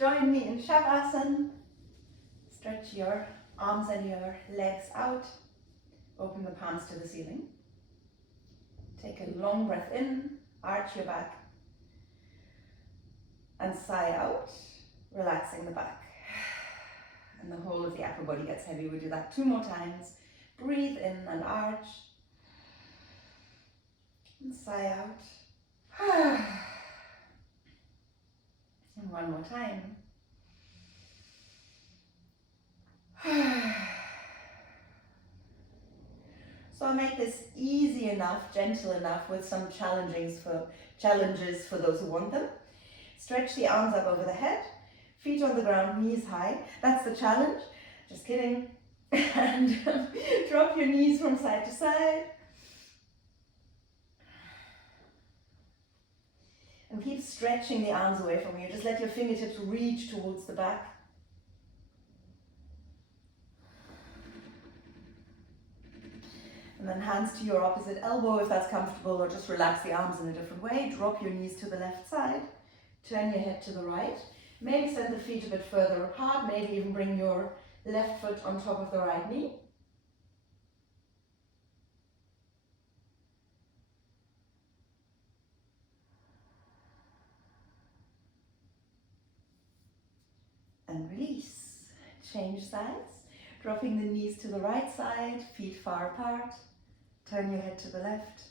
Join me in Shavasana. Stretch your arms and your legs out. Open the palms to the ceiling. Take a long breath in, arch your back. And sigh out, relaxing the back. And the whole of the upper body gets heavy. We do that 2 more times. Breathe in and arch. And sigh out. And 1 more time. So I'll make this easy enough, gentle enough, with some challenges for those who want them. Stretch the arms up over the head, feet on the ground, knees high. That's the challenge. Just kidding. And drop your knees from side to side. And keep stretching the arms away from you. Just let your fingertips reach towards the back. And then hands to your opposite elbow if that's comfortable, or just relax the arms in a different way. Drop your knees to the left side. Turn your head to the right. Maybe send the feet a bit further apart. Maybe even bring your left foot on top of the right knee. And release. Change sides. Dropping the knees to the right side, feet far apart. Turn your head to the left.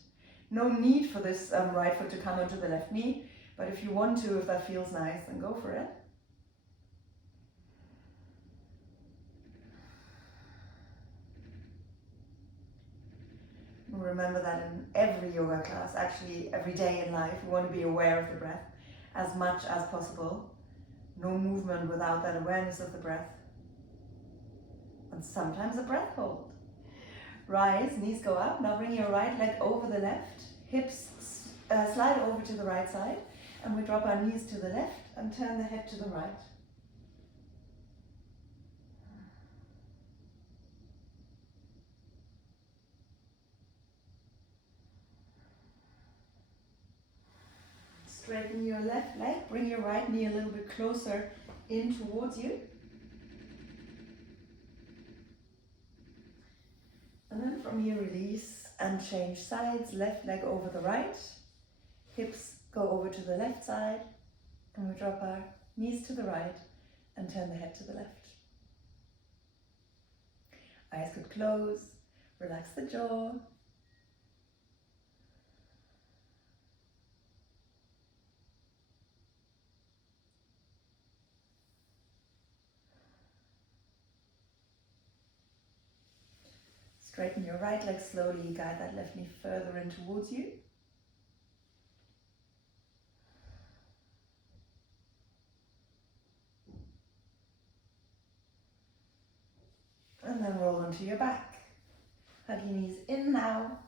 No need for this right foot to come onto the left knee, but if you want to, if that feels nice, then go for it. Remember that in every yoga class, actually every day in life, we want to be aware of the breath as much as possible. No movement without that awareness of the breath. And sometimes a breath hold. Rise, knees go up. Now bring your right leg over the left. Hips slide over to the right side. And we drop our knees to the left and turn the head to the right. Straighten your left leg. Bring your right knee a little bit closer in towards you. And then from here, release and change sides. Left leg over the right. Hips go over to the left side. And we drop our knees to the right and turn the head to the left. Eyes could close. Relax the jaw. Straighten your right leg slowly, guide that left knee further in towards you. And then roll onto your back. Hug your knees in now,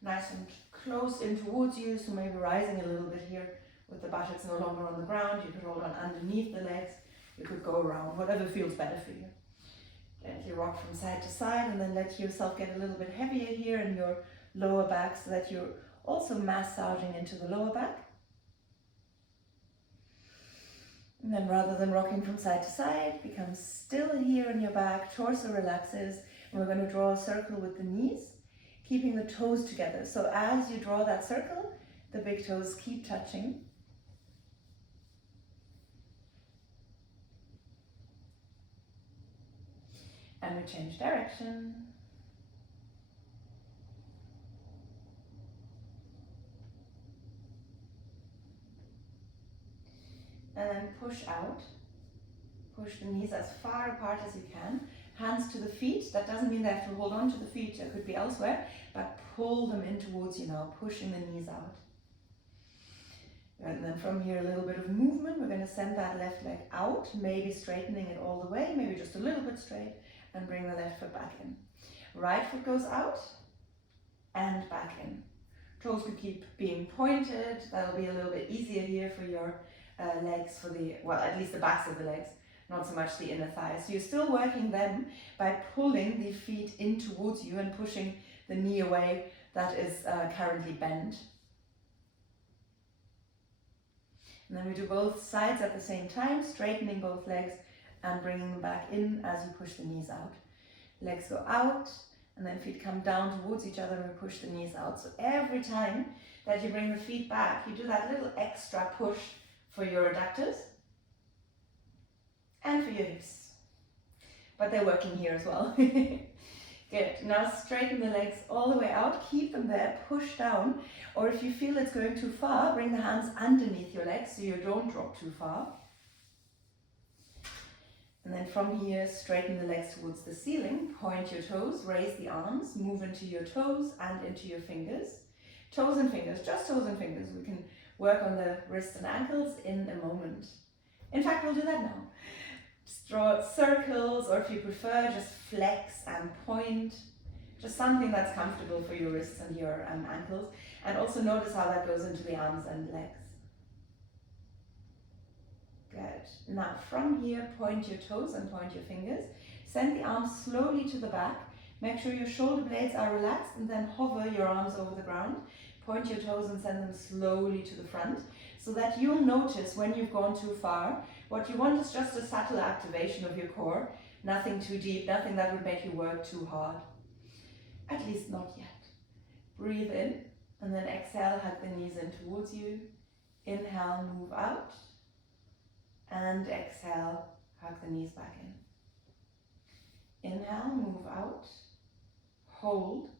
nice and close in towards you, so maybe rising a little bit here with the buttocks no longer on the ground. You could roll on underneath the legs, you could go around, whatever feels better for you. Gently rock from side to side, and then let yourself get a little bit heavier here in your lower back so that you're also massaging into the lower back. And then rather than rocking from side to side, become still here in your back, torso relaxes, and we're going to draw a circle with the knees, keeping the toes together. So as you draw that circle, the big toes keep touching. And we change direction. And then push out. Push the knees as far apart as you can. Hands to the feet. That doesn't mean they have to hold on to the feet. It could be elsewhere. But pull them in towards you now, pushing the knees out. And then from here, a little bit of movement. We're going to send that left leg out, maybe straightening it all the way, maybe just a little bit straight. And bring the left foot back in. Right foot goes out and back in. Toes could keep being pointed. That'll be a little bit easier here for your legs, at least the backs of the legs, not so much the inner thighs. So you're still working them by pulling the feet in towards you and pushing the knee away that is currently bent. And then we do both sides at the same time, straightening both legs and bringing them back in as you push the knees out. Legs go out, and then feet come down towards each other and we push the knees out. So every time that you bring the feet back, you do that little extra push for your adductors and for your hips. But they're working here as well. Good. Now straighten the legs all the way out. Keep them there, push down. Or if you feel it's going too far, bring the hands underneath your legs so you don't drop too far. And then from here, straighten the legs towards the ceiling, point your toes, raise the arms, move into your toes and into your fingers. Toes and fingers, just toes and fingers. We can work on the wrists and ankles in a moment. In fact, we'll do that now. Just draw circles, or if you prefer, just flex and point. Just something that's comfortable for your wrists and your ankles. And also notice how that goes into the arms and legs. Good. Now from here, point your toes and point your fingers. Send the arms slowly to the back. Make sure your shoulder blades are relaxed and then hover your arms over the ground. Point your toes and send them slowly to the front so that you'll notice when you've gone too far. What you want is just a subtle activation of your core. Nothing too deep, nothing that would make you work too hard. At least not yet. Breathe in and then exhale, hug the knees in towards you. Inhale, move out. And exhale, hug the knees back in. Inhale, move out. Hold.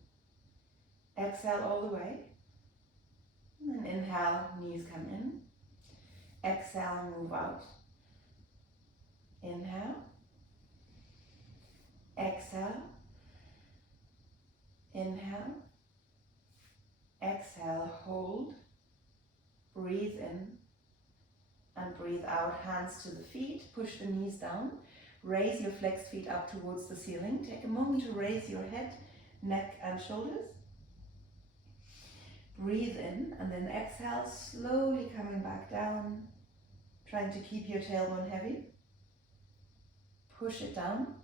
Exhale all the way. And then inhale, knees come in. Exhale, move out. Inhale. Exhale. Inhale. Exhale, hold. Breathe in. And breathe out, hands to the feet, push the knees down, raise your flexed feet up towards the ceiling. Take a moment to raise your head, neck and shoulders. Breathe in and then exhale, slowly coming back down, trying to keep your tailbone heavy. Push it down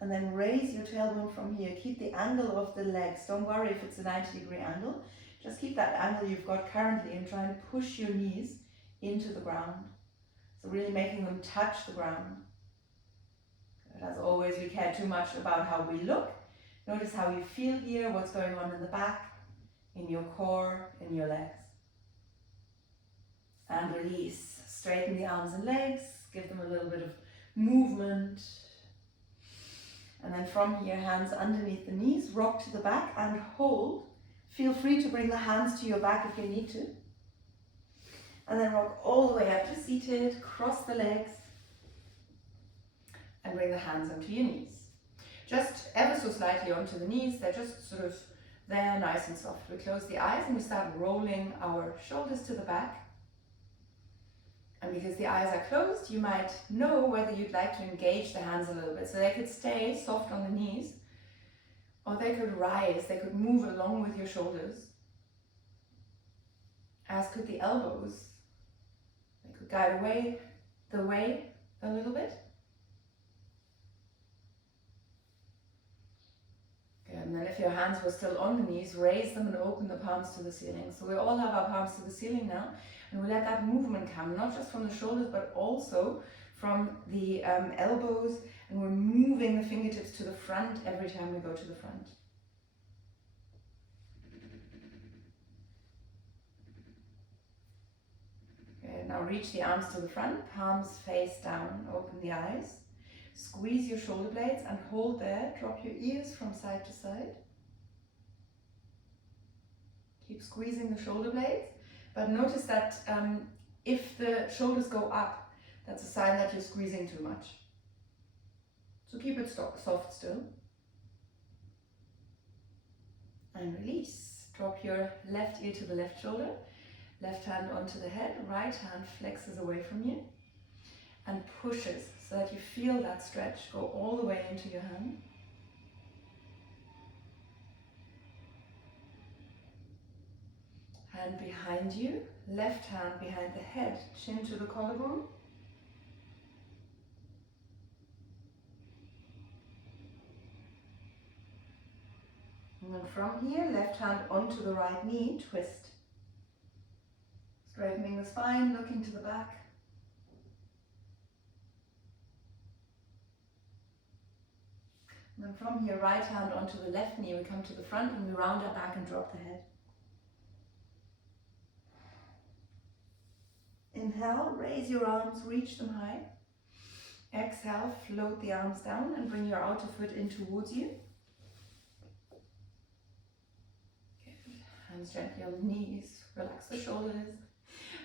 and then raise your tailbone from here. Keep the angle of the legs. Don't worry if it's a 90-degree angle. Just keep that angle you've got currently and try and push your knees into the ground. So really making them touch the ground. As always, we care too much about how we look. Notice how you feel here, what's going on in the back, in your core, in your legs. And release. Straighten the arms and legs, give them a little bit of movement. And then from here, hands underneath the knees, rock to the back and hold. Feel free to bring the hands to your back if you need to. And then rock all the way up to seated, cross the legs, and bring the hands onto your knees. Just ever so slightly onto the knees, they're just sort of there, nice and soft. We close the eyes and we start rolling our shoulders to the back. And because the eyes are closed, you might know whether you'd like to engage the hands a little bit. So they could stay soft on the knees, or they could rise, they could move along with your shoulders, as could the elbows. They could guide away the way a little bit. Good. And then if your hands were still on the knees, raise them and open the palms to the ceiling. So we all have our palms to the ceiling now, and we let that movement come, not just from the shoulders, but also from the elbows, and we're moving the fingertips to the front every time we go to the front. Okay, now reach the arms to the front, palms face down, open the eyes. Squeeze your shoulder blades and hold there. Drop your ears from side to side. Keep squeezing the shoulder blades, but notice that if the shoulders go up, that's a sign that you're squeezing too much. So keep it soft still. And release. Drop your left ear to the left shoulder, left hand onto the head, right hand flexes away from you and pushes so that you feel that stretch go all the way into your hand. Hand behind you, left hand behind the head, chin to the collarbone. And then from here, left hand onto the right knee, twist. Straightening the spine, looking to the back. And then from here, right hand onto the left knee, we come to the front and we round our back and drop the head. Inhale, raise your arms, reach them high. Exhale, float the arms down and bring your outer foot in towards you. Good. Hands gently on the knees, relax the shoulders.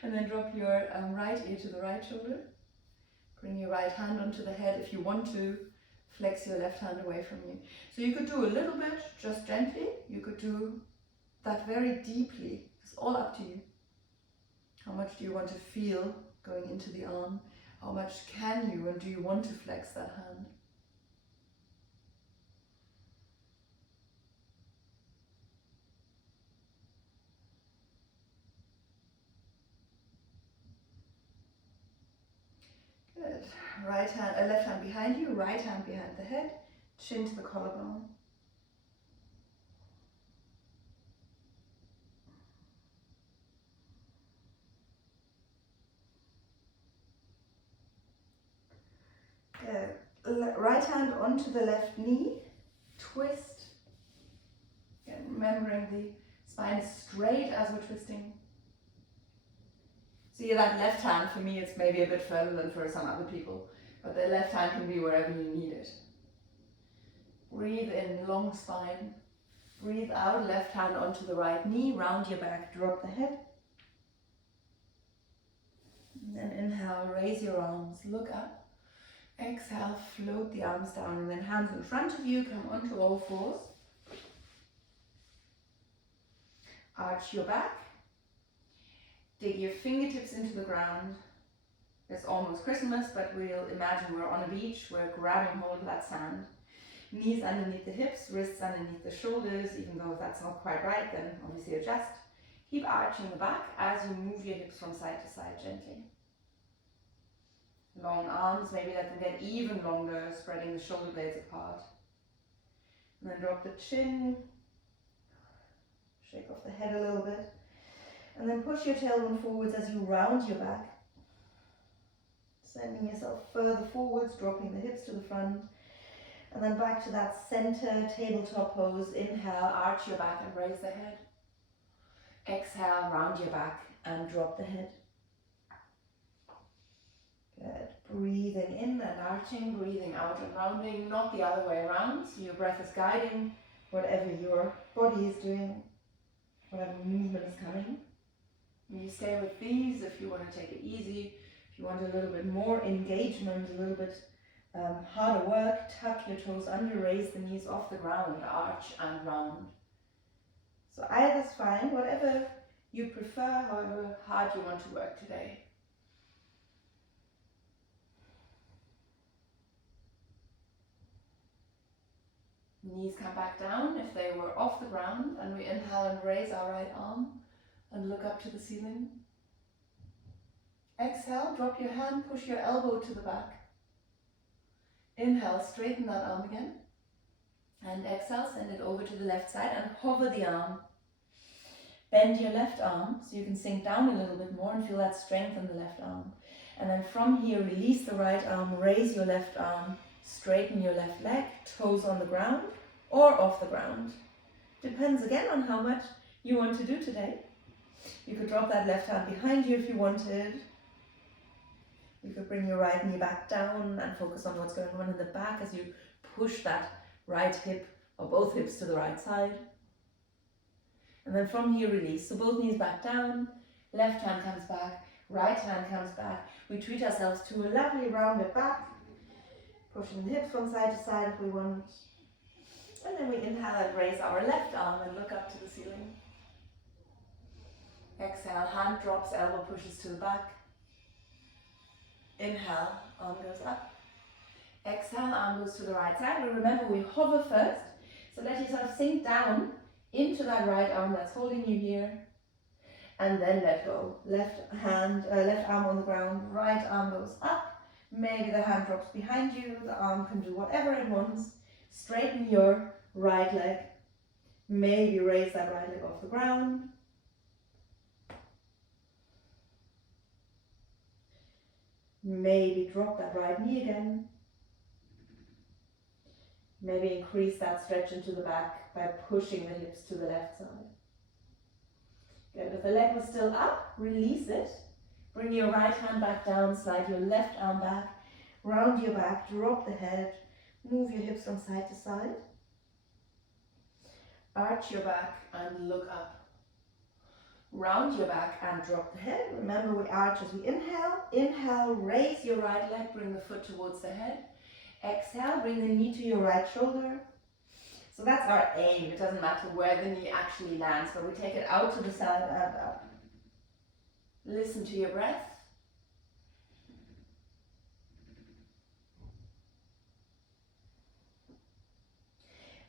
And then drop your right ear to the right shoulder. Bring your right hand onto the head. If you want to, flex your left hand away from you. So you could do a little bit, just gently. You could do that very deeply. It's all up to you. How much do you want to feel going into the arm? How much can you and do you want to flex that hand? Good. Left hand behind you, right hand behind the head, chin to the collarbone. Good. Right hand onto the left knee, twist. Again, remembering the spine is straight as we're twisting. See, that left hand for me, it's maybe a bit further than for some other people, but the left hand can be wherever you need it. Breathe in, long spine. Breathe out, left hand onto the right knee, round your back, drop the head. And then inhale, raise your arms, look up. Exhale, float the arms down, and then hands in front of you, come onto all fours. Arch your back. Dig your fingertips into the ground. It's almost Christmas, but we'll imagine we're on a beach. We're grabbing hold of that sand. Knees underneath the hips, wrists underneath the shoulders. Even though that's not quite right, then obviously adjust. Keep arching the back as you move your hips from side to side gently. Long arms, maybe let them get even longer, spreading the shoulder blades apart. And then drop the chin. Shake off the head a little bit. And then push your tailbone forwards as you round your back. Sending yourself further forwards, dropping the hips to the front. And then back to that center tabletop pose. Inhale, arch your back and raise the head. Exhale, round your back and drop the head. Good. Breathing in and arching, breathing out and rounding, not the other way around. So your breath is guiding whatever your body is doing, whatever movement is coming. You stay with these if you want to take it easy. If you want a little bit more engagement, a little bit harder work, tuck your toes under, raise the knees off the ground, arch and round. So either's fine, whatever you prefer, however hard you want to work today. Knees come back down if they were off the ground, and we inhale and raise our right arm and look up to the ceiling. Exhale, drop your hand, push your elbow to the back. Inhale, straighten that arm again. And exhale, send it over to the left side and hover the arm. Bend your left arm so you can sink down a little bit more and feel that strength in the left arm. And then from here, release the right arm, raise your left arm, straighten your left leg, toes on the ground or off the ground. Depends again on how much you want to do today. You could drop that left hand behind you if you wanted. You could bring your right knee back down and focus on what's going on in the back as you push that right hip or both hips to the right side. And then from here, release. So both knees back down, left hand comes back, right hand comes back. We treat ourselves to a lovely rounded back, pushing the hips from side to side if we want. And then we inhale and raise our left arm and look up to the ceiling. Exhale, hand drops, elbow pushes to the back. Inhale, arm goes up. Exhale, arm goes to the right side. But remember, we hover first. So let yourself sink down into that right arm that's holding you here. And then let go. Left arm on the ground, right arm goes up. Maybe the hand drops behind you. The arm can do whatever it wants. Straighten your right leg. Maybe raise that right leg off the ground. Maybe drop that right knee again. Maybe increase that stretch into the back by pushing the hips to the left side. Good. If the leg was still up, release it. Bring your right hand back down, slide your left arm back, round your back, drop the head, move your hips from side to side. Arch your back and look up. Round your back and drop the head. Remember, we arch as we inhale. Inhale, raise your right leg, bring the foot towards the head. Exhale, bring the knee to your right shoulder. So that's our aim. It doesn't matter where the knee actually lands, but we take it out to the side and up. Listen to your breath.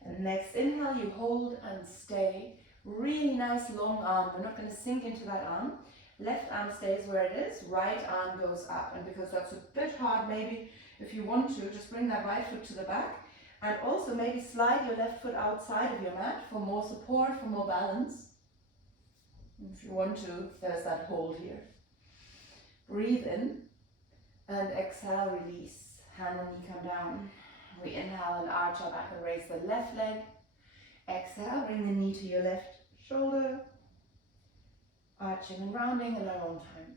And next inhale, you hold and stay. Really nice long arm. We're not going to sink into that arm. Left arm stays where it is. Right arm goes up. And because that's a bit hard, maybe if you want to, just bring that right foot to the back. And also maybe slide your left foot outside of your mat for more support, for more balance. If you want to, there's that hold here. Breathe in and exhale, release. Hand and knee come down. We inhale and arch our back and raise the left leg. Exhale, bring the knee to your left shoulder. Arching and rounding in our own time.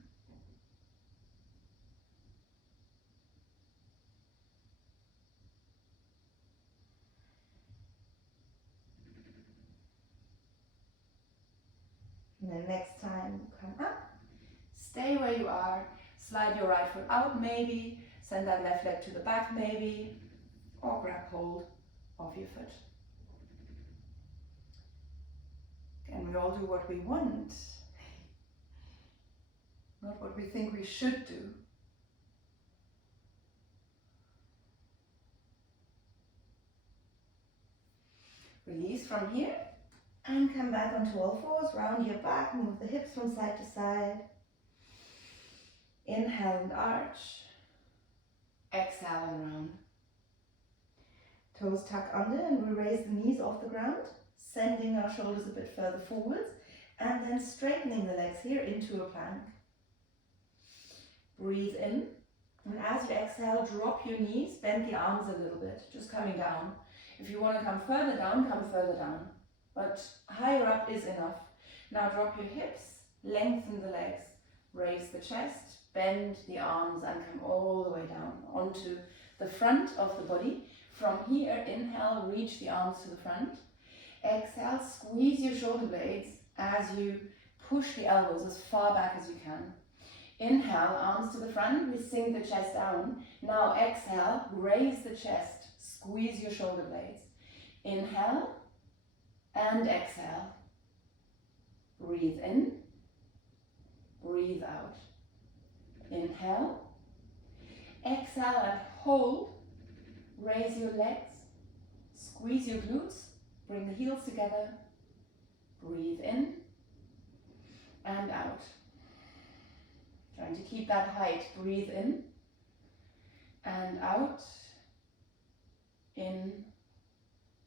And then next time, come up. Stay where you are. Slide your right foot out maybe. Send that left leg to the back maybe. Or grab hold of your foot. And we all do what we want, not what we think we should do. Release from here and come back onto all fours. Round your back, move the hips from side to side. Inhale and arch. Exhale and round. Toes tuck under and we raise the knees off the ground, sending our shoulders a bit further forwards and then straightening the legs here into a plank. Breathe in, and as you exhale, drop your knees, bend the arms a little bit, just coming down. If you want to come further down, come further down, but higher up is enough. Now drop your hips, lengthen the legs, raise the chest, bend the arms and come all the way down onto the front of the body. From here, inhale, reach the arms to the front. Exhale, squeeze your shoulder blades as you push the elbows as far back as you can. Inhale, arms to the front, we sink the chest down. Now exhale, raise the chest, squeeze your shoulder blades. Inhale and exhale. Breathe in, breathe out. Inhale, exhale and hold. Raise your legs, squeeze your glutes, bring the heels together. Breathe in and out. Trying to keep that height. Breathe in and out. In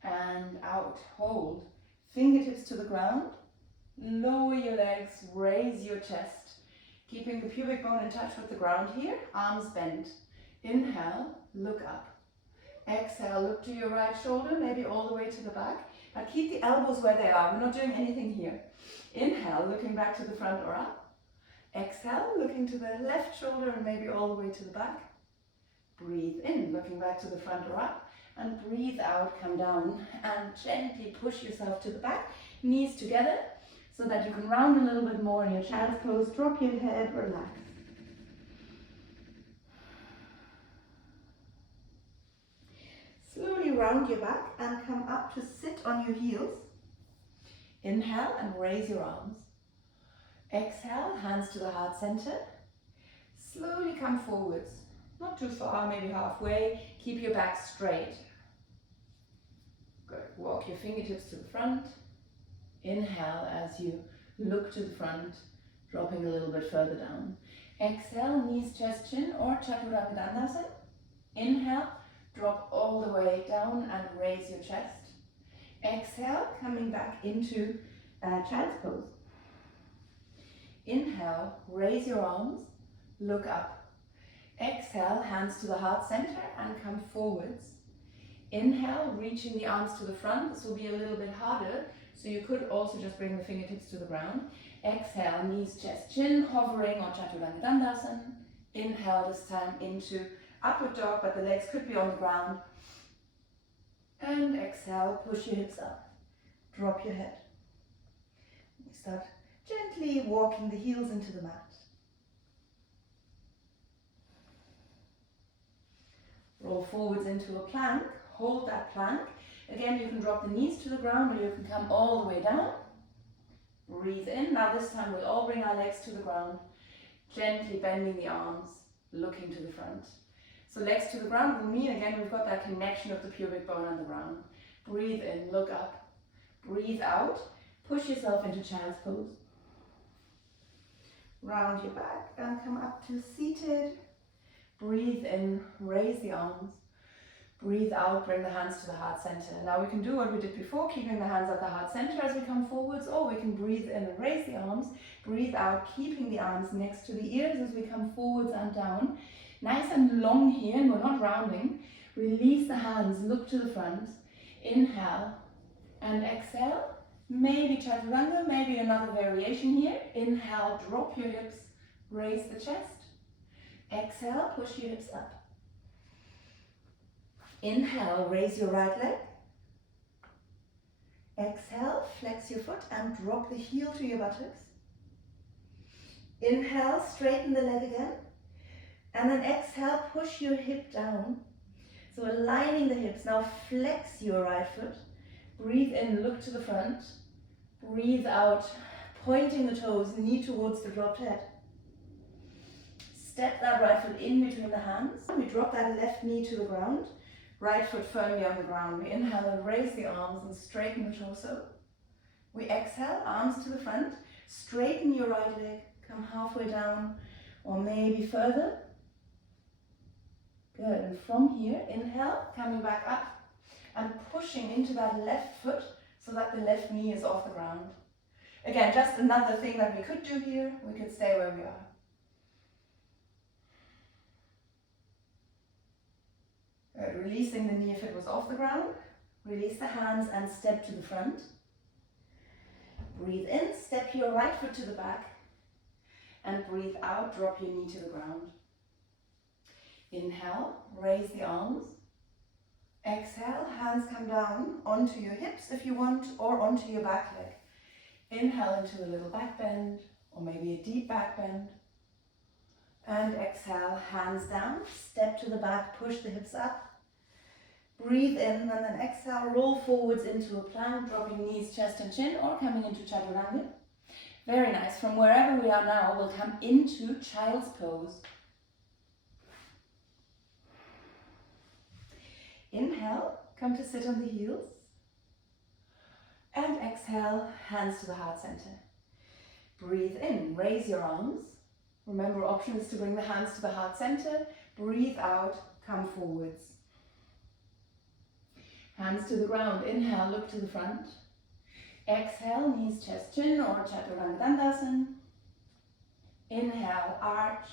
and out. Hold. Fingertips to the ground. Lower your legs, raise your chest. Keeping the pubic bone in touch with the ground here. Arms bent. Inhale, look up. Exhale, look to your right shoulder, maybe all the way to the back. Now keep the elbows where they are. We're not doing anything here. Inhale, looking back to the front or up. Exhale, looking to the left shoulder and maybe all the way to the back. Breathe in, looking back to the front or up. And breathe out, come down and gently push yourself to the back. Knees together so that you can round a little bit more in your child's pose. Drop your head, relax. Slowly round your back and come up to sit on your heels. Inhale and raise your arms. Exhale, hands to the heart center. Slowly come forwards. Not too far, maybe halfway. Keep your back straight. Good. Walk your fingertips to the front. Inhale as you look to the front, dropping a little bit further down. Exhale, knees, chest, chin, or chaturanga. Inhale. Drop all the way down and raise your chest. Exhale, coming back into child's pose. Inhale, raise your arms, look up. Exhale, hands to the heart center and come forwards. Inhale, reaching the arms to the front. This will be a little bit harder, so you could also just bring the fingertips to the ground. Exhale, knees, chest, chin, hovering on chaturanga dandasana. Inhale this time into upward dog, but the legs could be on the ground. And exhale, push your hips up. Drop your head. We start gently walking the heels into the mat. Roll forwards into a plank. Hold that plank. Again, you can drop the knees to the ground or you can come all the way down. Breathe in. Now this time we'll all bring our legs to the ground. Gently bending the arms, looking to the front. So legs to the ground will mean, again, we've got that connection of the pubic bone and the ground. Breathe in, look up. Breathe out. Push yourself into child's pose. Round your back and come up to seated. Breathe in, raise the arms. Breathe out, bring the hands to the heart center. Now we can do what we did before, keeping the hands at the heart center as we come forwards, or we can breathe in and raise the arms. Breathe out, keeping the arms next to the ears as we come forwards and down. Nice and long here, and we're not rounding. Release the hands, look to the front. Inhale and exhale. Maybe chaturanga, maybe another variation here. Inhale, drop your hips, raise the chest. Exhale, push your hips up. Inhale, raise your right leg. Exhale, flex your foot and drop the heel to your buttocks. Inhale, straighten the leg again. And then exhale, push your hip down. So aligning the hips. Now flex your right foot. Breathe in, look to the front. Breathe out, pointing the toes, knee towards the dropped head. Step that right foot in between the hands. We drop that left knee to the ground. Right foot firmly on the ground. We inhale and raise the arms and straighten the torso. We exhale, arms to the front. Straighten your right leg. Come halfway down or maybe further. Good. And from here, inhale, coming back up and pushing into that left foot so that the left knee is off the ground. Again, just another thing that we could do here. We could stay where we are. Good. Releasing the knee if it was off the ground. Release the hands and step to the front. Breathe in, step your right foot to the back. And breathe out, drop your knee to the ground. Inhale, raise the arms. Exhale, hands come down onto your hips if you want, or onto your back leg. Inhale into a little back bend, or maybe a deep back bend. And exhale, hands down, step to the back, push the hips up. Breathe in and then exhale, roll forwards into a plank, dropping knees, chest and chin, or coming into chaturanga. Very nice. From wherever we are now, we'll come into child's pose. Inhale, come to sit on the heels. And exhale, hands to the heart center. Breathe in, raise your arms. Remember, option is to bring the hands to the heart center. Breathe out, come forwards. Hands to the ground. Inhale, look to the front. Exhale, knees, chest, chin, or chaturanga dandasana. Inhale, arch.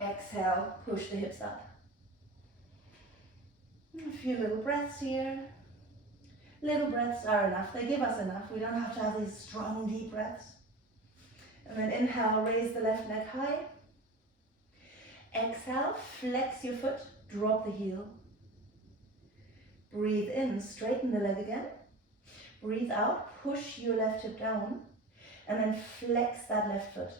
Exhale, push the hips up. A few little breaths here. Little breaths are enough. They give us enough. We don't have to have these strong, deep breaths. And then inhale, raise the left leg high. Exhale, flex your foot, drop the heel. Breathe in, straighten the leg again. Breathe out, push your left hip down. And then flex that left foot.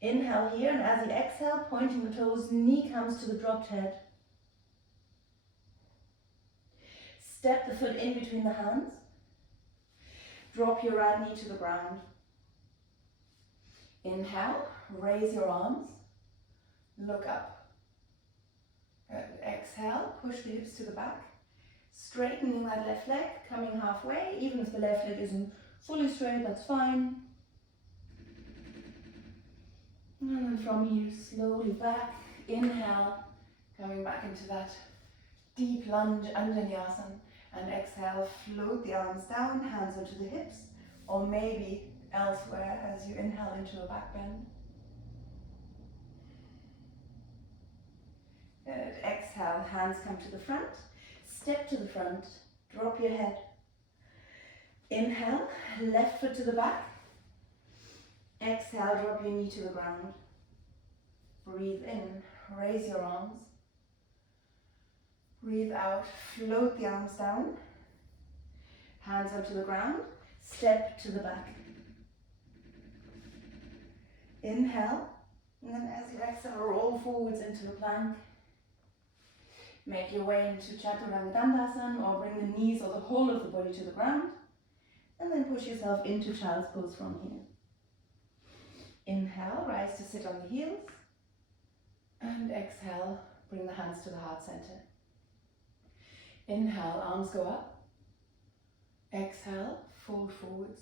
Inhale here, and as you exhale, pointing the toes, knee comes to the dropped head. Step the foot in between the hands. Drop your right knee to the ground. Inhale, raise your arms, look up. Good. Exhale, push the hips to the back. Straightening that left leg, coming halfway. Even if the left leg isn't fully straight, that's fine. And then from here, slowly back. Inhale, coming back into that deep lunge, anjaneyasana. And exhale, float the arms down, hands onto the hips, or maybe elsewhere as you inhale into a back bend. Good. Exhale, hands come to the front. Step to the front, drop your head. Inhale, left foot to the back. Exhale, drop your knee to the ground. Breathe in, raise your arms. Breathe out, float the arms down. Hands onto the ground, step to the back. Inhale, and then as you exhale, roll forwards into a plank. Make your way into chaturanga or bring the knees or the whole of the body to the ground. And then push yourself into child's pose from here. Inhale, rise to sit on the heels. And exhale, bring the hands to the heart center. Inhale, arms go up. Exhale, fold forwards.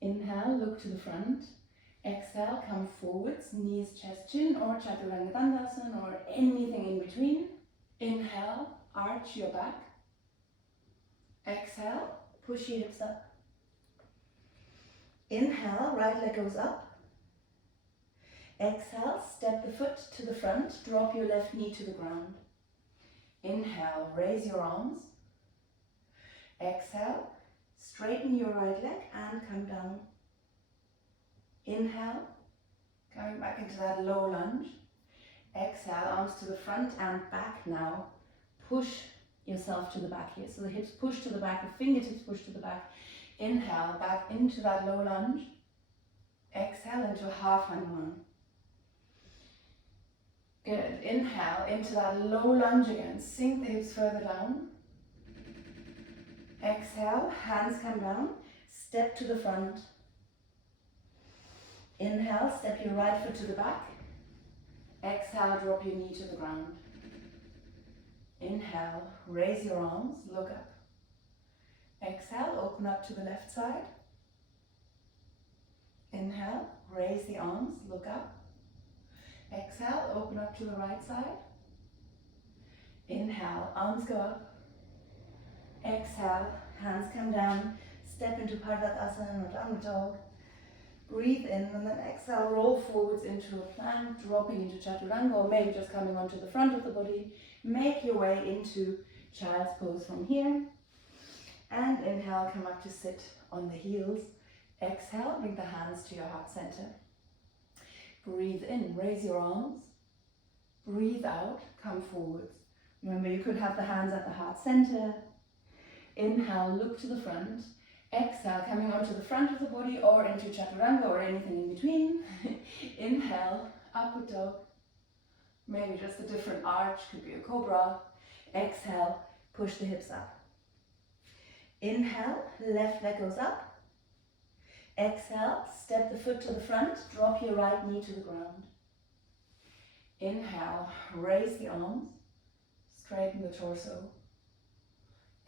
Inhale, look to the front. Exhale, come forwards, knees, chest, chin, or chaturanga or anything in between. Inhale, arch your back. Exhale, push your hips up. Inhale, right leg goes up. Exhale, step the foot to the front, drop your left knee to the ground. Inhale, raise your arms. Exhale, straighten your right leg and come down. Inhale, coming back into that low lunge. Exhale, arms to the front and back now. Push yourself to the back here. So the hips push to the back, the fingertips push to the back. Inhale, back into that low lunge. Exhale into half Hanuman. Good. Inhale into that low lunge again. Sink the hips further down. Exhale, hands come down. Step to the front. Inhale, step your right foot to the back. Exhale, drop your knee to the ground. Inhale, raise your arms, look up. Exhale, open up to the left side. Inhale, raise the arms, look up. Exhale, open up to the right side. Inhale, arms go up. Exhale, hands come down. Step into Parvatasana or downward dog. Breathe in and then exhale, roll forwards into a plank, dropping into chaturanga or maybe just coming onto the front of the body. Make your way into child's pose from here. And inhale, come up to sit on the heels. Exhale, bring the hands to your heart center. Breathe in, raise your arms. Breathe out, come forwards. Remember, you could have the hands at the heart center. Inhale, look to the front. Exhale, coming onto the front of the body or into chaturanga or anything in between. Inhale, upward dog. Maybe just a different arch, could be a cobra. Exhale, push the hips up. Inhale, left leg goes up. Exhale, step the foot to the front, drop your right knee to the ground. Inhale, raise the arms, straighten the torso.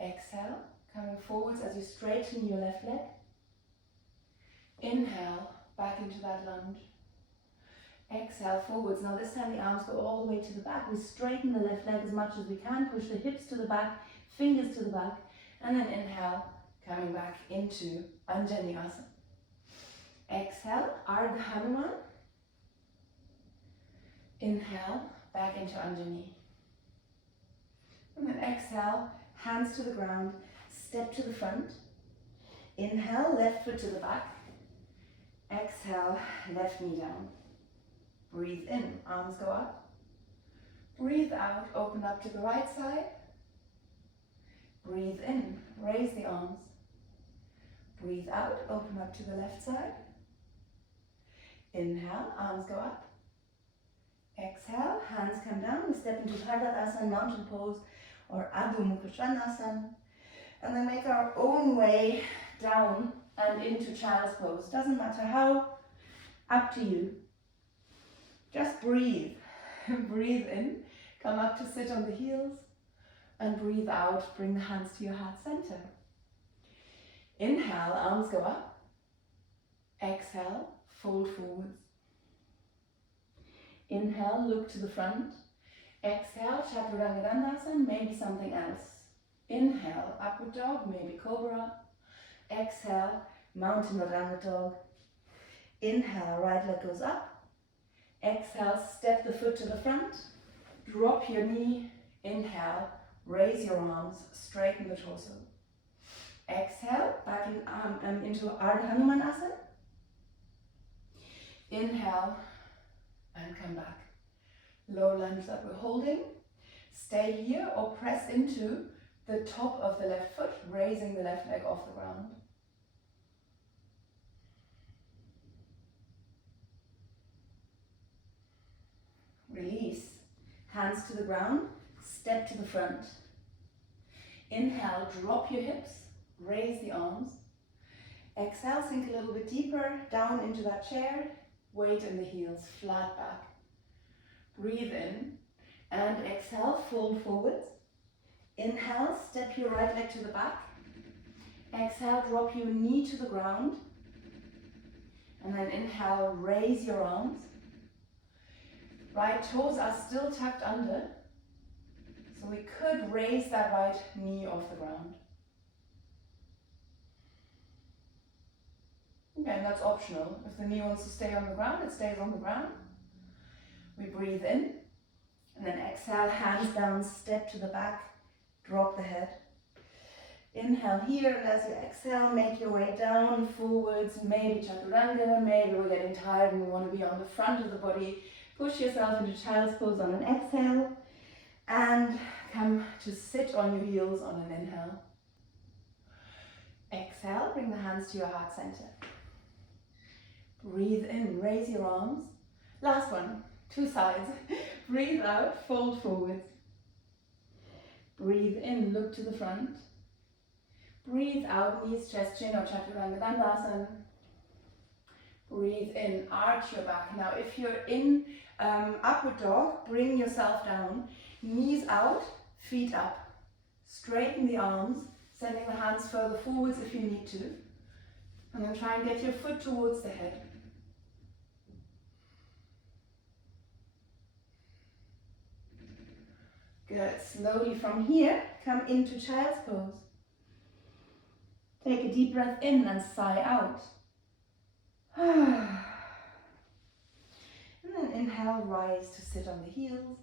Exhale, coming forwards as you straighten your left leg. Inhale, back into that lunge. Exhale, forwards. Now this time the arms go all the way to the back. We straighten the left leg as much as we can, push the hips to the back, fingers to the back, and then inhale, coming back into anjaneyasana. Exhale, ardha Hanuman. Inhale, back into anjani. And then exhale, hands to the ground, step to the front. Inhale, left foot to the back. Exhale, left knee down. Breathe in, arms go up. Breathe out, open up to the right side. Breathe in, raise the arms. Breathe out, open up to the left side. Inhale, arms go up. Exhale, hands come down. We step into Parvatasana, mountain pose, or ushtrasana. And then make our own way down and into child's pose. Doesn't matter how, up to you. Just breathe. Breathe in, come up to sit on the heels, and breathe out, bring the hands to your heart center. Inhale, arms go up. Exhale, fold forwards. Inhale, look to the front. Exhale, chaturanga, maybe something else. Inhale, upward dog, maybe cobra. Exhale, mountain or downward dog. Inhale, right leg goes up. Exhale, step the foot to the front, drop your knee, inhale, raise your arms, straighten the torso. Exhale, back into ardha hanumanasana. Inhale, and come back. Low lunge that we're holding. Stay here or press into the top of the left foot, raising the left leg off the ground. Release. Hands to the ground, step to the front. Inhale, drop your hips, raise the arms. Exhale, sink a little bit deeper down into that chair. Weight in the heels, flat back. Breathe in and exhale, fold forwards. Inhale, step your right leg to the back. Exhale, drop your knee to the ground. And then inhale, raise your arms. Right toes are still tucked under. So we could raise that right knee off the ground. Again, that's optional. If the knee wants to stay on the ground, it stays on the ground. We breathe in, and then exhale, hands down, step to the back, drop the head. Inhale here, and as you exhale, make your way down, forwards, maybe chaturanga, maybe we're getting tired and we want to be on the front of the body. Push yourself into child's pose on an exhale, and come to sit on your heels on an inhale. Exhale, bring the hands to your heart center. Breathe in, raise your arms. Last one, two sides. Breathe out, fold forwards. Breathe in, look to the front. Breathe out, knees, chest, chin, or chaturanga dandasana. Breathe in, arch your back. Now if you're in upward dog, bring yourself down. Knees out, feet up. Straighten the arms, sending the hands further forwards if you need to. And then try and get your foot towards the head. Good. Slowly from here, come into child's pose. Take a deep breath in and sigh out. And then inhale, rise to sit on the heels,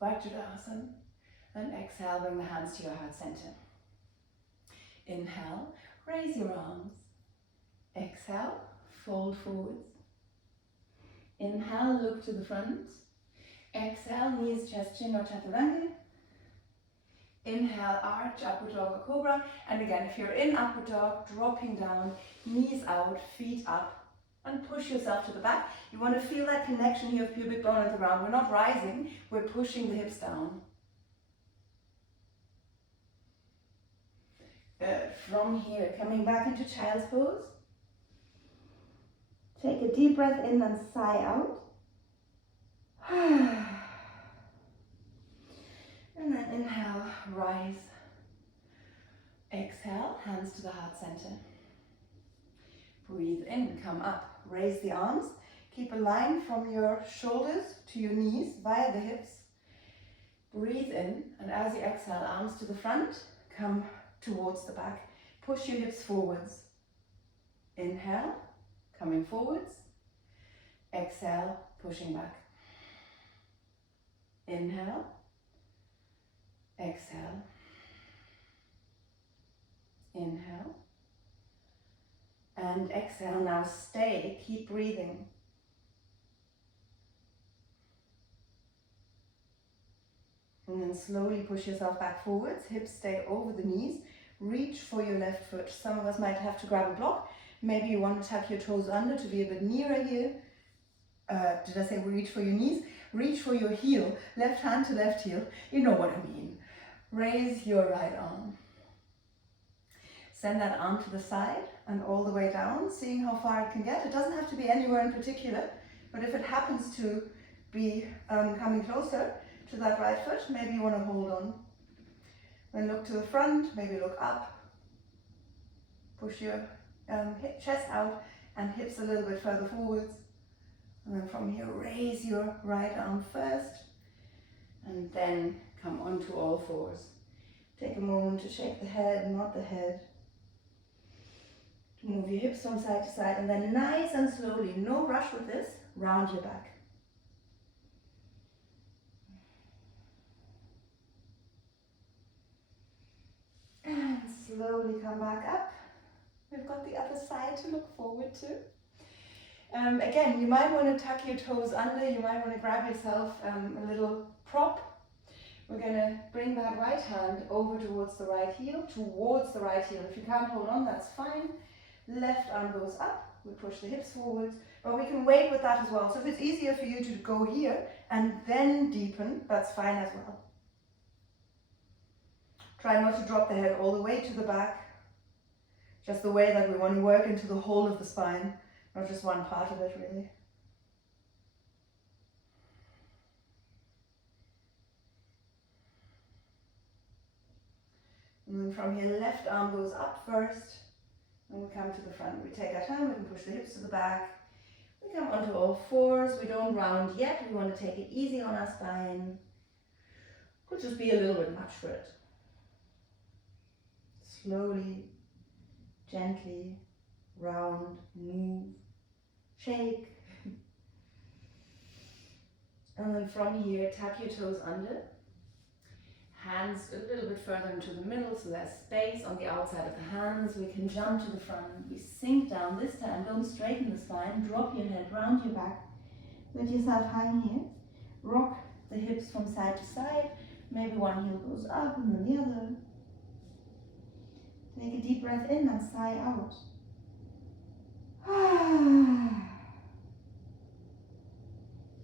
bhujangasana. And exhale, bring the hands to your heart center. Inhale, raise your arms. Exhale, fold forwards. Inhale, look to the front. Exhale, knees, chest, chin, or chaturanga. Inhale, arch, upward dog or cobra. And again, if you're in upward dog, dropping down, knees out, feet up, and push yourself to the back. You want to feel that connection here of pubic bone at the ground. We're not rising, we're pushing the hips down. Good. From here, coming back into child's pose. Take a deep breath in and sigh out. And then inhale, rise. Exhale, hands to the heart center. Breathe in, come up. Raise the arms. Keep a line from your shoulders to your knees via the hips. Breathe in, and as you exhale, arms to the front, come towards the back. Push your hips forwards. Inhale, coming forwards. Exhale, pushing back. Inhale. Exhale. Inhale. And exhale. Now stay. Keep breathing. And then slowly push yourself back forwards. Hips stay over the knees. Reach for your left foot. Some of us might have to grab a block. Maybe you want to tuck your toes under to be a bit nearer here. Did I say reach for your knees? Reach for your heel. Left hand to left heel. You know what I mean. Raise your right arm. Send that arm to the side and all the way down, seeing how far it can get. It doesn't have to be anywhere in particular, but if it happens to be coming closer to that right foot, maybe you want to hold on. Then look to the front, maybe look up. Push your chest out and hips a little bit further forwards. And then from here, raise your right arm first, and then come onto all fours. Take a moment to shake the head, nod the head. To move your hips from side to side, and then nice and slowly, no rush with this, round your back. And slowly come back up. We've got the other side to look forward to. Again, you might want to tuck your toes under, you might want to grab yourself a little prop. We're going to bring that right hand over towards the right heel, If you can't hold on, that's fine. Left arm goes up, we push the hips forward, but we can wait with that as well. So if it's easier for you to go here and then deepen, that's fine as well. Try not to drop the head all the way to the back, just the way that we want to work into the whole of the spine, not just one part of it really. And then from here, left arm goes up first, and we come to the front. We take our time, we can push the hips to the back. We come onto all fours, we don't round yet, we want to take it easy on our spine. Could just be a little bit much for it. Slowly, gently, round, move, shake. And then from here, tuck your toes under. Hands a little bit further into the middle so there's space on the outside of the hands. We can jump to the front. We sink down this time. Don't straighten the spine. Drop your head, round your back. Let yourself hang here. Rock the hips from side to side. Maybe one heel goes up and then the other. Take a deep breath in and sigh out.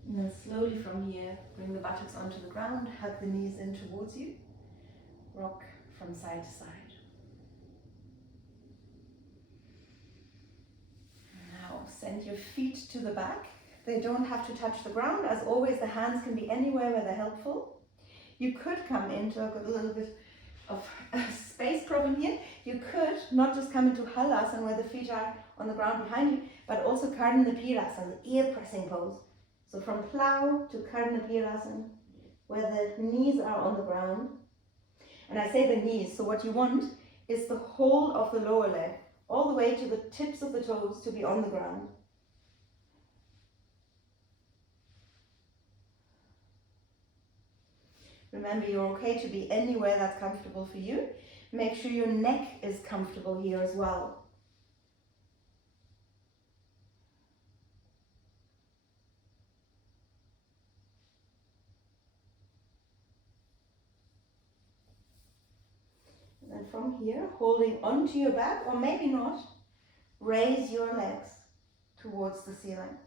And then slowly from here, bring the buttocks onto the ground, hug the knees in towards you. Rock from side to side. Now send your feet to the back. They don't have to touch the ground. As always, the hands can be anywhere where they're helpful. You could come into, I've got a little bit of a space problem here. You could not just come into hanumanasana where the feet are on the ground behind you, but also karnapirasana, the ear pressing pose. So from plow to karnapirasana, where the knees are on the ground. And I say the knees, so what you want is the whole of the lower leg, all the way to the tips of the toes to be on the ground. Remember, you're okay to be anywhere that's comfortable for you. Make sure your neck is comfortable here as well. And from here, holding onto your back, or maybe not, raise your legs towards the ceiling.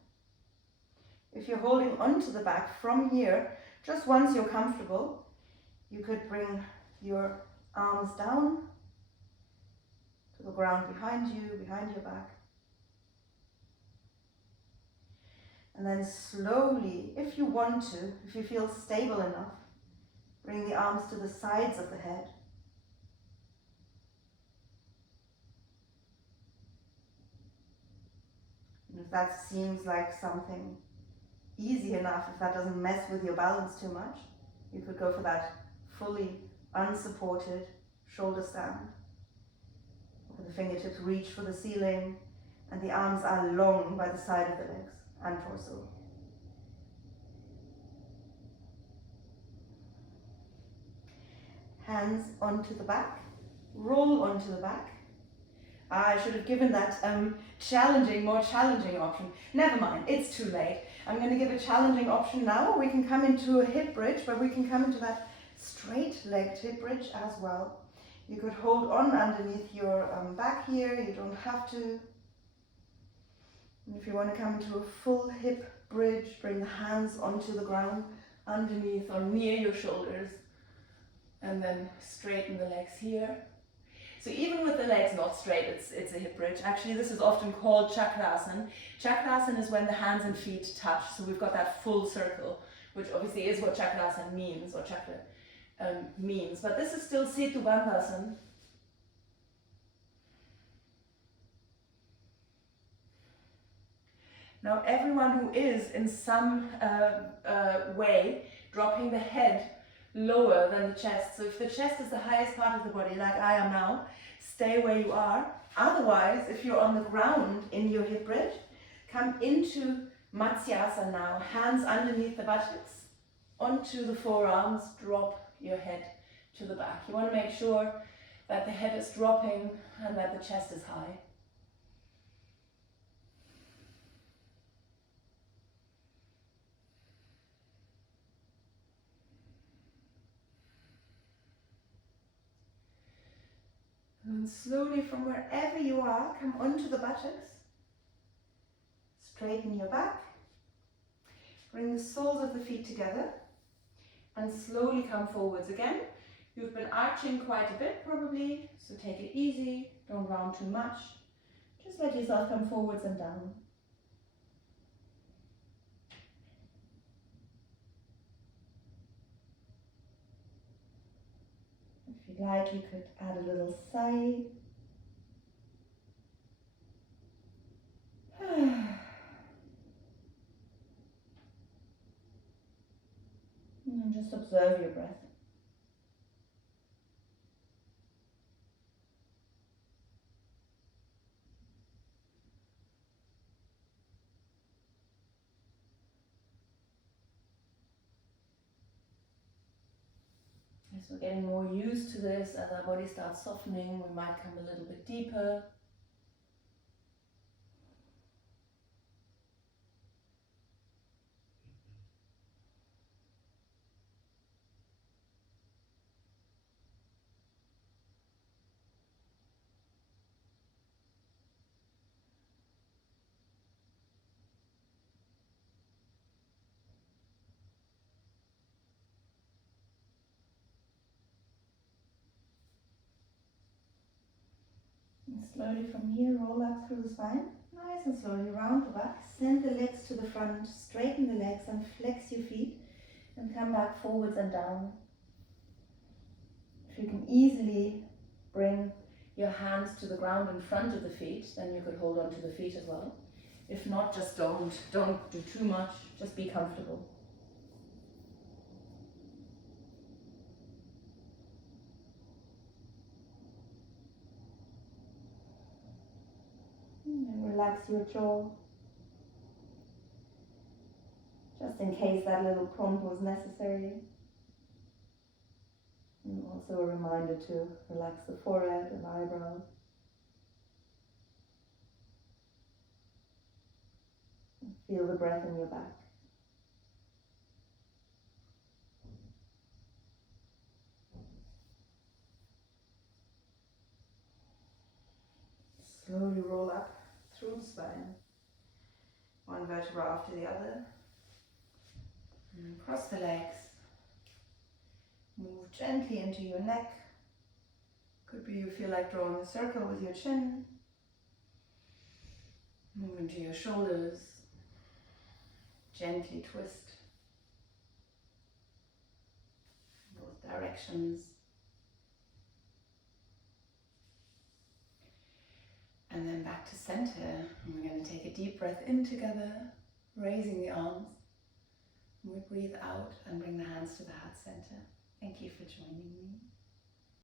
If you're holding onto the back from here, just once you're comfortable, you could bring your arms down to the ground behind you, behind your back. And then slowly, if you want to, if you feel stable enough, bring the arms to the sides of the head. And if that seems like something easy enough, if that doesn't mess with your balance too much, you could go for that fully unsupported shoulder stand. The fingertips reach for the ceiling and the arms are long by the side of the legs and torso. Hands onto the back, roll onto the back. I should have given that more challenging option. Never mind, it's too late. I'm going to give a challenging option now. We can come into a hip bridge, but we can come into that straight-legged hip bridge as well. You could hold on underneath your back here, you don't have to. And if you want to come into a full hip bridge, bring the hands onto the ground, underneath or near your shoulders, and then straighten the legs here. So even with the legs not straight, it's a hip bridge. Actually, this is often called chaturanga. Chaturanga is when the hands and feet touch, so we've got that full circle, which obviously is what chaturanga means, or chakra means. But this is still bhujangasana. Now everyone who is in some way dropping the head lower than the chest, so if the chest is the highest part of the body like I am now, stay where you are. Otherwise, if you're on the ground in your hip bridge, come into Matsyasana now, hands underneath the buttocks, onto the forearms, drop your head to the back. You want to make sure that the head is dropping and that the chest is high. And slowly from wherever you are, come onto the buttocks. Straighten your back. Bring the soles of the feet together and slowly come forwards again. You've been arching quite a bit probably, so take it easy, don't round too much. Just let yourself come forwards and down. If you'd like, you could add a little sigh. And just observe your breath. As we're getting more used to this, as our body starts softening, we might come a little bit deeper. And slowly from here, roll up through the spine. Nice and slowly round the back. Send the legs to the front, straighten the legs and flex your feet. And come back forwards and down. If you can easily bring your hands to the ground in front of the feet, then you could hold on to the feet as well. If not, just don't do too much, just be comfortable. And relax your jaw. Just in case that little prompt was necessary. And also a reminder to relax the forehead and eyebrows. Feel the breath in your back. Slowly roll up through the spine. One vertebra after the other. And cross the legs. Move gently into your neck. Could be you feel like drawing a circle with your chin. Move into your shoulders. Gently twist. Both directions. And then back to center. And we're going to take a deep breath in together, raising the arms. And we breathe out and bring the hands to the heart center. Thank you for joining me.